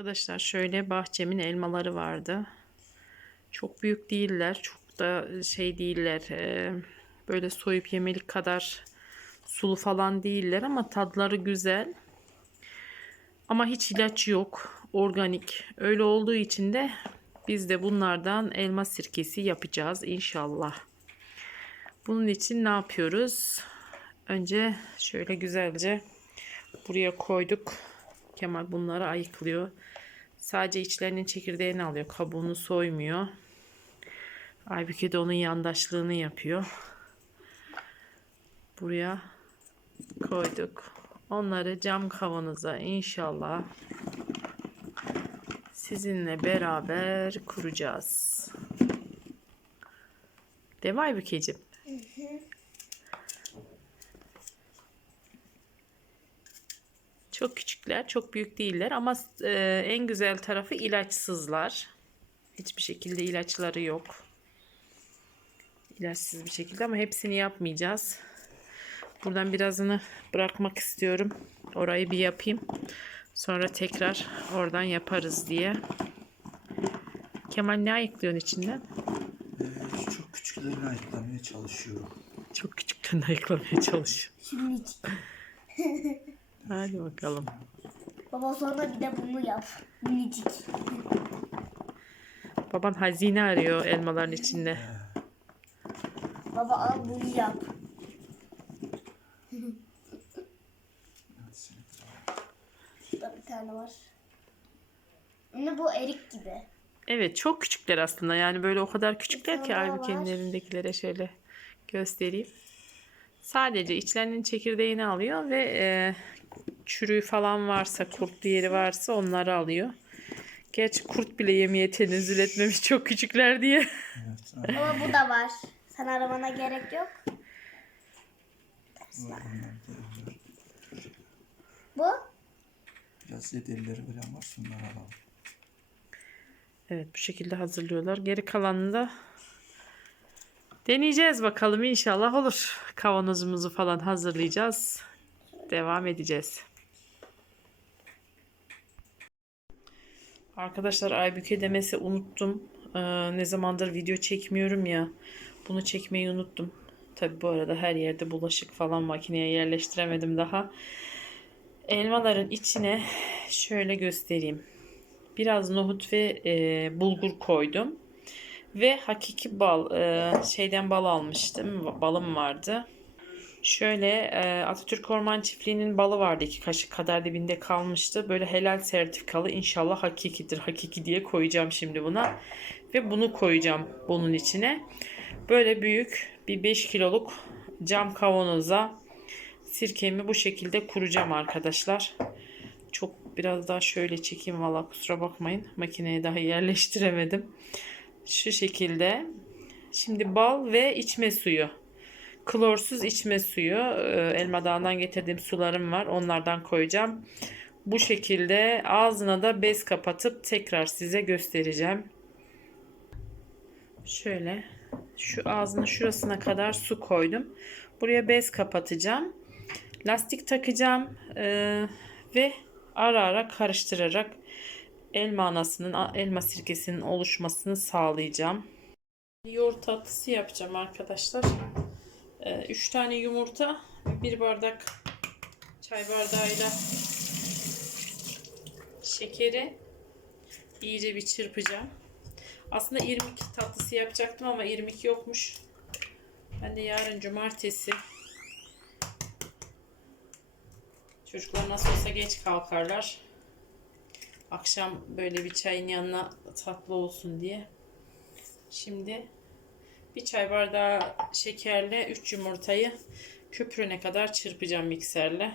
Arkadaşlar şöyle bahçemin elmaları vardı. Çok büyük değiller. Çok da şey değiller. e, Böyle soyup yemelik kadar sulu falan değiller ama tadları güzel. Ama hiç ilaç yok. Organik. Öyle olduğu için de biz de bunlardan elma sirkesi yapacağız inşallah. Bunun için ne yapıyoruz? Önce şöyle güzelce buraya koyduk. Kemal bunları ayıklıyor. Sadece içlerinin çekirdeğini alıyor. Kabuğunu soymuyor. Aybüke de onun yandaşlığını yapıyor. Buraya koyduk. Onları cam kavanoza inşallah sizinle beraber kuracağız. Değil mi Aybükeciğim? Çok küçükler, çok büyük değiller ama e, en güzel tarafı ilaçsızlar. Hiçbir şekilde ilaçları yok. İlaçsız bir şekilde ama hepsini yapmayacağız. Buradan birazını bırakmak istiyorum. Orayı bir yapayım. Sonra tekrar oradan yaparız diye. Kemal ne ayıklıyorsun içinden? Ee, çok küçüklerini ayıklamaya çalışıyorum. Çok küçükten ayıklamaya çalışıyorum. Şimdi Hadi bakalım. baba sonra bir de bunu yap. Minicik. Baban hazine arıyor elmaların içinde. Baba al bunu yap. Burada bir tane var. Anne bu erik gibi. Evet çok küçükler aslında. Yani böyle o kadar küçükler ki Aybüke'nin elindekilere şöyle göstereyim. Sadece içlerinin çekirdeğini alıyor ve e, çürüğü falan varsa, kurtlu yeri varsa onları alıyor. Gerçi kurt bile yemeye tenezzül etmemiş çok küçükler diye. Evet. Ama bu da var. Sen aramana gerek yok. Bu? Biraz zedelileri falan var. Şunları alalım. Evet bu şekilde hazırlıyorlar. Geri kalanını da deneyeceğiz bakalım inşallah olur. Kavanozumuzu falan hazırlayacağız. Devam edeceğiz. Arkadaşlar Aybüke demesi unuttum. Ee, ne zamandır video çekmiyorum ya. Bunu çekmeyi unuttum. Tabi bu arada her yerde bulaşık falan makineye yerleştiremedim daha. Elmaların içine şöyle göstereyim. Biraz nohut ve e, bulgur koydum. Ve hakiki bal, e, şeyden bal almıştım. Balım vardı. Şöyle e, Atatürk Orman Çiftliği'nin balı vardı. iki kaşık kadar dibinde kalmıştı. Böyle helal sertifikalı inşallah hakikidir. Hakiki diye koyacağım şimdi buna. Ve bunu koyacağım bunun içine. Böyle büyük bir 5 kiloluk cam kavanoza sirkemi bu şekilde kuracağım arkadaşlar. Çok biraz daha şöyle çekeyim valla kusura bakmayın. Makineye daha yerleştiremedim. Şu şekilde. Şimdi bal ve içme suyu. Klorsuz içme suyu. Ee, Elma Dağı'ndan getirdiğim sularım var. Onlardan koyacağım. Bu şekilde ağzına da bez kapatıp tekrar size göstereceğim. Şöyle şu ağzının şurasına kadar su koydum. Buraya bez kapatacağım. Lastik takacağım ee, ve ara ara karıştırarak elma anasının, elma sirkesinin oluşmasını sağlayacağım. Yoğurt tatlısı yapacağım arkadaşlar. 3 tane yumurta, bir bardak çay bardağıyla şekeri iyice bir çırpacağım. Aslında irmik tatlısı yapacaktım ama irmik yokmuş. Ben de yarın cumartesi Çocuklar nasıl olsa geç kalkarlar. Akşam böyle bir çayın yanına tatlı olsun diye. Şimdi bir çay bardağı şekerle 3 yumurtayı köpürene kadar çırpacağım mikserle.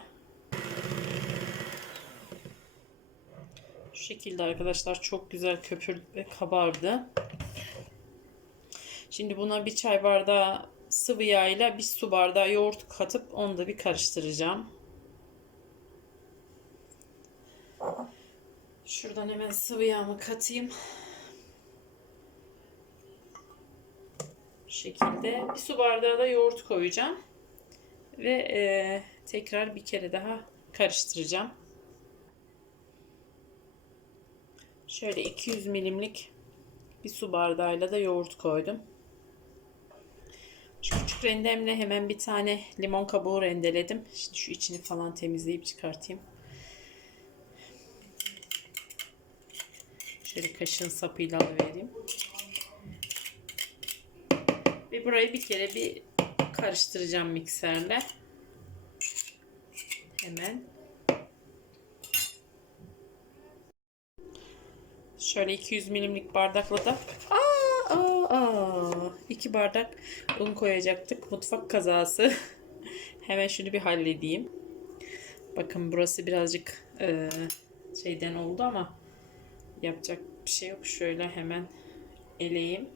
Şu şekilde arkadaşlar çok güzel köpürdü ve kabardı. Şimdi buna bir çay bardağı sıvı yağ ile bir su bardağı yoğurt katıp onu da bir karıştıracağım. Şuradan hemen sıvı yağımı katayım. Şekilde bir su bardağı da yoğurt koyacağım. Ve e, tekrar bir kere daha karıştıracağım. Şöyle 200 milimlik bir su bardağıyla da yoğurt koydum. Şu küçük rendemle hemen bir tane limon kabuğu rendeledim. Şimdi şu içini falan temizleyip çıkartayım. Şöyle kaşığın sapıyla alıvereyim. Ve burayı bir kere bir karıştıracağım mikserle. Hemen. Şöyle 200 milimlik bardakla da aa, aa, aa, iki bardak un koyacaktık. Mutfak kazası. Hemen şunu bir halledeyim. Bakın burası birazcık e, şeyden oldu ama yapacak bir şey yok. Şöyle hemen eleyeyim.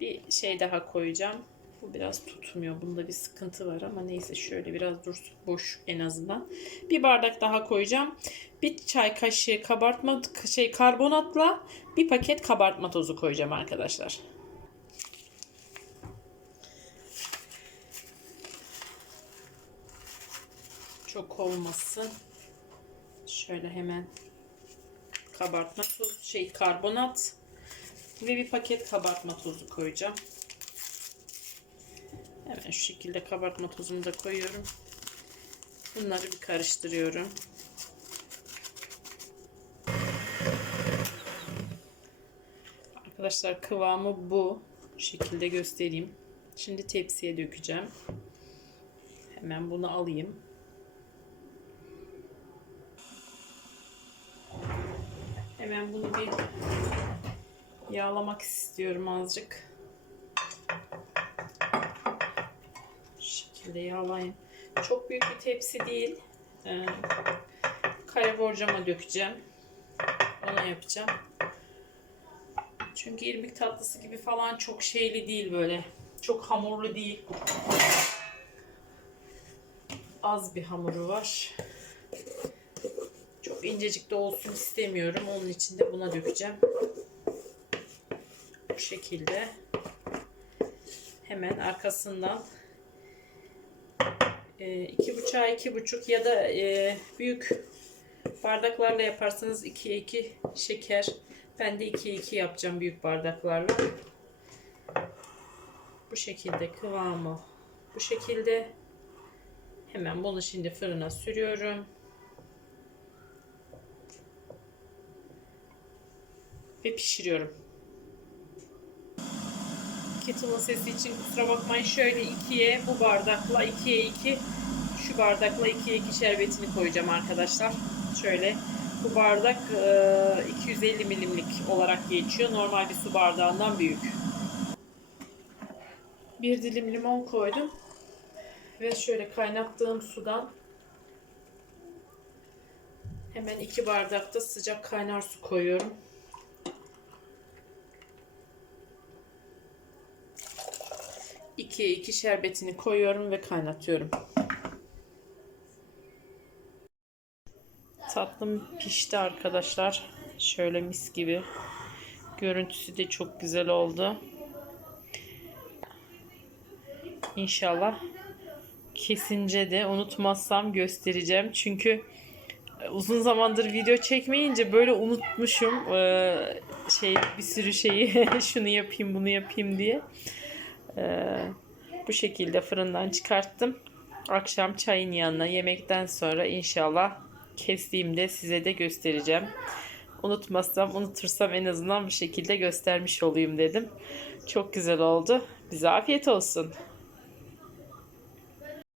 Bir şey daha koyacağım. Bu biraz tutmuyor. Bunda bir sıkıntı var ama neyse şöyle biraz dursun boş en azından. Bir bardak daha koyacağım. Bir çay kaşığı kabartma şey karbonatla bir paket kabartma tozu koyacağım arkadaşlar. Çok olmasın. Şöyle hemen kabartma tozu şey karbonat ve bir paket kabartma tozu koyacağım. Hemen şu şekilde kabartma tozunu da koyuyorum. Bunları bir karıştırıyorum. Arkadaşlar kıvamı bu. Bu şekilde göstereyim. Şimdi tepsiye dökeceğim. Hemen bunu alayım. Hemen bunu bir yağlamak istiyorum azıcık. Şu şekilde yağlayayım. Çok büyük bir tepsi değil. Ee, kare borcama dökeceğim. Onu yapacağım. Çünkü irmik tatlısı gibi falan çok şeyli değil böyle. Çok hamurlu değil. Az bir hamuru var. Çok incecik de olsun istemiyorum. Onun için de buna dökeceğim. Bu şekilde. Hemen arkasından e, iki buçuğa iki buçuk ya da e, büyük bardaklarla yaparsanız 2'ye 2 şeker. Ben de 2'ye 2 yapacağım büyük bardaklarla. Bu şekilde kıvamı bu şekilde. Hemen bunu şimdi fırına sürüyorum. Ve pişiriyorum. Kettle'ın sesi için kusura bakmayın. Şöyle ikiye bu bardakla ikiye iki şu bardakla ikiye iki şerbetini koyacağım arkadaşlar. Şöyle bu bardak e, 250 milimlik olarak geçiyor. Normal bir su bardağından büyük. Bir dilim limon koydum. Ve şöyle kaynattığım sudan hemen iki bardakta sıcak kaynar su koyuyorum. İkiye iki şerbetini koyuyorum ve kaynatıyorum. Tatlım pişti arkadaşlar. Şöyle mis gibi. Görüntüsü de çok güzel oldu. İnşallah kesince de unutmazsam göstereceğim. Çünkü uzun zamandır video çekmeyince böyle unutmuşum ee, şey bir sürü şeyi şunu yapayım bunu yapayım diye. Ee, bu şekilde fırından çıkarttım. Akşam çayın yanına yemekten sonra inşallah kestiğimde size de göstereceğim. Unutmazsam, unutursam en azından bu şekilde göstermiş olayım dedim. Çok güzel oldu. Bize afiyet olsun.